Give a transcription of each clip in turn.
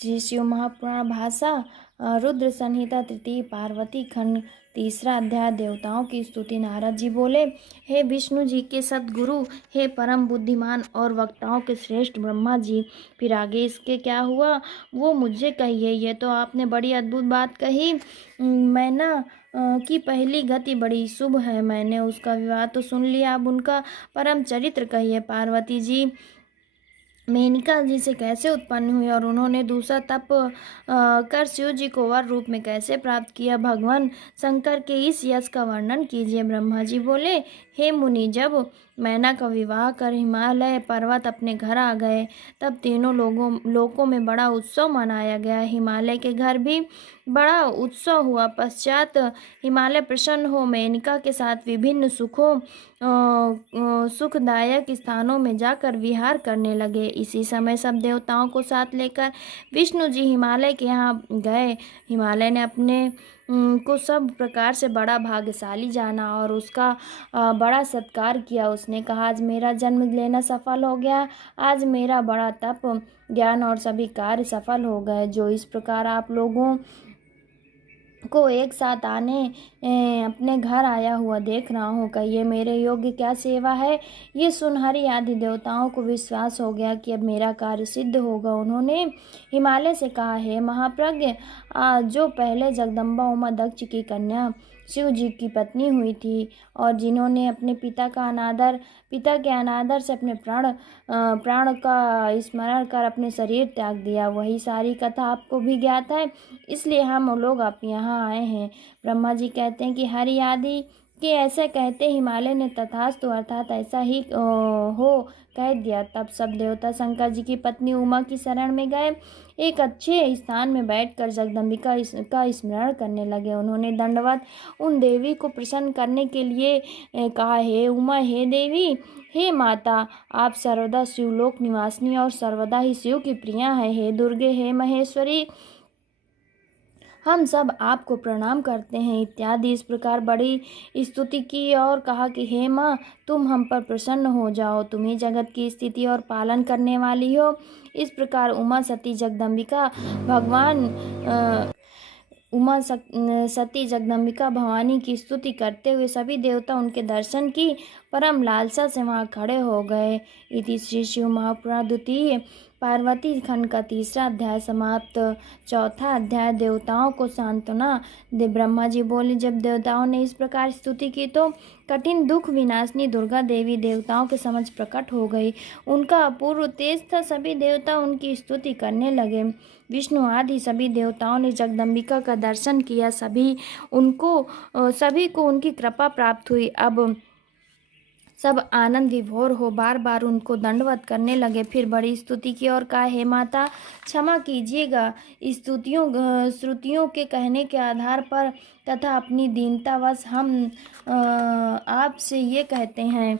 श्री शिव महापुराण भाषा रुद्र संहिता तृतीय पार्वती खंड तीसरा अध्याय। देवताओं की स्तुति। नारद जी बोले, हे विष्णु जी के सद्गुरु, हे परम बुद्धिमान और वक्ताओं के श्रेष्ठ ब्रह्मा जी, फिर आगे इसके क्या हुआ वो मुझे कहिए। ये तो आपने बड़ी अद्भुत बात कही। मैना की पहली गति बड़ी शुभ है। मैंने उसका विवाह तो सुन लिया, अब उनका परम चरित्र कहिए। पार्वती जी मेनका जी से कैसे उत्पन्न हुई और उन्होंने दूसरा तप कर शिव जी को वर रूप में कैसे प्राप्त किया। भगवान शंकर के इस यश का वर्णन कीजिए। ब्रह्मा जी बोले, हे मुनि, जब मैना का विवाह कर हिमालय पर्वत अपने घर आ गए तब तीनों लोकों में बड़ा उत्सव मनाया गया। हिमालय के घर भी बड़ा उत्सव हुआ। पश्चात हिमालय प्रसन्न हो मेनका के साथ विभिन्न सुखदायक स्थानों में जाकर विहार करने लगे। इसी समय सब देवताओं को साथ लेकर विष्णु जी हिमालय के यहाँ गए। हिमालय ने अपने को सब प्रकार से बड़ा भाग्यशाली जाना और उसका बड़ा सत्कार किया। उसने कहा, आज मेरा जन्म लेना सफल हो गया, आज मेरा बड़ा तप ज्ञान और सभी कार्य सफल हो गए। जो इस प्रकार आप लोगों को एक साथ आने अपने घर आया हुआ देख रहा हूँ, कहिए मेरे योग्य क्या सेवा है। ये सुन हरि आदि देवताओं को विश्वास हो गया कि अब मेरा कार्य सिद्ध होगा। उन्होंने हिमालय से कहा, है महाप्रज्ञ, जो पहले जगदम्बा उमा दक्ष की कन्या शिव जी की पत्नी हुई थी और जिन्होंने अपने पिता के अनादर से अपने प्राण का स्मरण कर अपने शरीर त्याग दिया, वही सारी कथा आपको भी ज्ञात है, इसलिए हम लोग आप यहाँ आए हैं। ब्रह्मा जी कहते हैं कि हरि आदि के ऐसा कहते हिमालय ने तथास्तु अर्थात ऐसा ही हो कह दिया। तब सब देवता शंकर जी की पत्नी उमा की शरण में गए। एक अच्छे स्थान में बैठकर जगदम्बिका का स्मरण करने लगे। उन्होंने दंडवत उन देवी को प्रसन्न करने के लिए कहा, हे उमा, हे देवी, हे माता, आप सर्वदा शिवलोक निवासिनी और सर्वदा ही शिव की प्रिया है। हे दुर्गे, हे महेश्वरी, हम सब आपको प्रणाम करते हैं इत्यादि इस प्रकार बड़ी स्तुति की और कहा कि हे माँ, तुम हम पर प्रसन्न हो जाओ, तुम ही जगत की स्थिति और पालन करने वाली हो। इस प्रकार उमा सती जगदम्बिका भवानी की स्तुति करते हुए सभी देवता उनके दर्शन की परम लालसा से वहाँ खड़े हो गए। इति श्री शिव महापुराण द्वितीय पार्वती खंड का तीसरा अध्याय समाप्त। चौथा अध्याय देवताओं को सांत्वना दे। ब्रह्मा जी बोले, जब देवताओं ने इस प्रकार स्तुति की तो कठिन दुख विनाशिनी दुर्गा देवी देवताओं के समझ प्रकट हो गई। उनका अपूर्व तेज था। सभी देवता उनकी स्तुति करने लगे। विष्णु आदि सभी देवताओं ने जगदम्बिका का दर्शन किया। सभी को उनकी कृपा प्राप्त हुई। अब सब आनंद विभोर हो बार बार उनको दंडवत करने लगे। फिर बड़ी स्तुति की और कहा, हे माता, क्षमा कीजिएगा, श्रुतियों के कहने के आधार पर तथा अपनी दीनतावश हम आपसे ये कहते हैं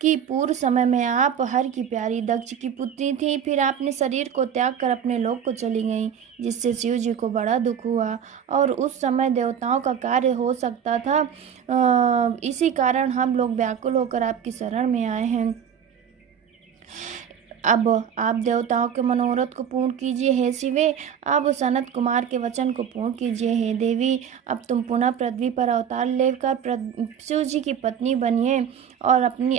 कि पूर्व समय में आप हर की प्यारी दक्ष की पुत्री थी। फिर आपने शरीर को त्याग कर अपने लोक को चली गईं, जिससे शिव जी को बड़ा दुख हुआ और उस समय देवताओं का कार्य हो सकता था। इसी कारण हम लोग व्याकुल होकर आपकी शरण में आए हैं। अब आप देवताओं के मनोरथ को पूर्ण कीजिए। हे शिवे, अब सनत कुमार के वचन को पूर्ण कीजिए। हे देवी, अब तुम पुनः पृथ्वी पर अवतार लेकर शिव जी की पत्नी बनिए और अपनी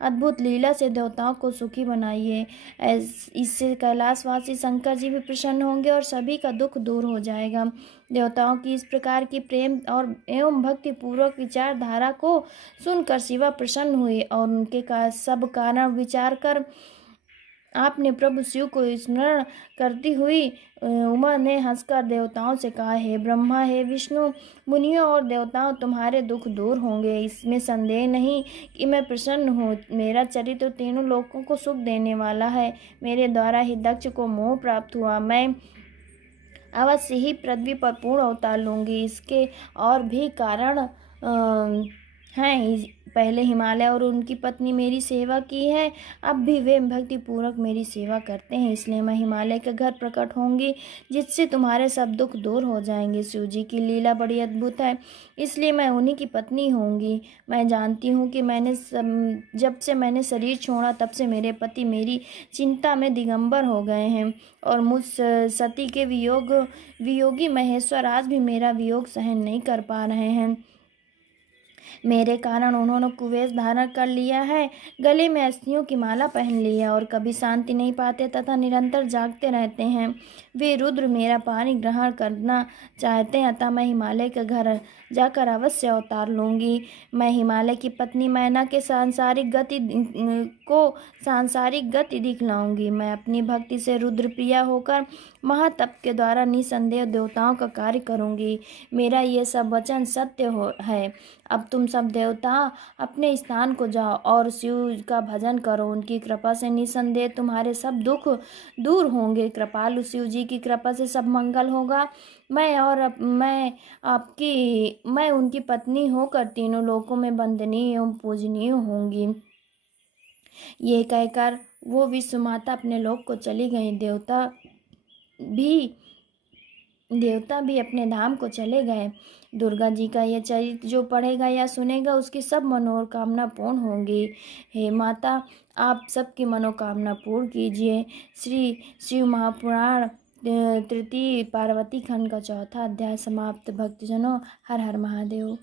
अद्भुत लीला से देवताओं को सुखी बनाइए। इससे कैलाशवासी शंकर जी भी प्रसन्न होंगे और सभी का दुख दूर हो जाएगा। देवताओं की इस प्रकार की प्रेम और एवं भक्ति पूर्वक विचारधारा को सुनकर शिवा प्रसन्न हुई और उनके सब कारण विचार कर आपने प्रभु शिव को स्मरण करती हुई उमा ने हंसकर देवताओं से कहा, हे ब्रह्मा, हे विष्णु, मुनियों और देवताओं, तुम्हारे दुख दूर होंगे, इसमें संदेह नहीं कि मैं प्रसन्न हूँ। मेरा चरित्र तीनों लोकों को सुख देने वाला है। मेरे द्वारा ही दक्ष को मोह प्राप्त हुआ। मैं अवश्य ही पृथ्वी पर पूर्ण अवतार लूँगी। इसके और भी कारण हैं, पहले हिमालय और उनकी पत्नी मेरी सेवा की है, अब भी वे भक्तिपूर्वक मेरी सेवा करते हैं, इसलिए मैं हिमालय के घर प्रकट होंगी, जिससे तुम्हारे सब दुख दूर हो जाएंगे। शिव जी की लीला बड़ी अद्भुत है, इसलिए मैं उन्हीं की पत्नी होंगी। मैं जानती हूँ कि जब से मैंने शरीर छोड़ा तब से मेरे पति मेरी चिंता में दिगंबर हो गए हैं, और मुझ सती के वियोगी महेश्वर आज भी मेरा वियोग सहन नहीं कर पा रहे हैं। मेरे कारण उन्होंने कुवेश धारण कर लिया है, गले में अस्थियों की माला पहन ली है, और कभी शांति नहीं पाते तथा निरंतर जागते रहते हैं। वे रुद्र मेरा पानी ग्रहण करना चाहते हैं, अतः मैं हिमालय के घर जाकर अवश्य अवतार लूँगी। मैं हिमालय की पत्नी मैना के सांसारिक गति दिखलाऊंगी। मैं अपनी भक्ति से रुद्रप्रिया होकर महातप के द्वारा निसंदेह देवताओं का कार्य करूँगी। मेरा ये सब वचन है। अब तुम सब देवता अपने स्थान को जाओ और शिव का भजन करो, उनकी कृपा से निसंदेह तुम्हारे सब दुख दूर होंगे। कृपालु शिव जी की कृपा से सब मंगल होगा। मैं उनकी पत्नी होकर तीनों लोकों में वंदनीय एवं पूजनीय होंगी। ये कहकर वो विश्व माता अपने लोक को चली गई। देवता भी अपने धाम को चले गए। दुर्गा जी का यह चरित्र जो पढ़ेगा या सुनेगा उसकी सब मनोकामना पूर्ण होंगी। हे माता, आप सबकी मनोकामना पूर्ण कीजिए। श्री शिव महापुराण तृतीय पार्वती खंड का चौथा अध्याय समाप्त। भक्तजनों, हर हर महादेव।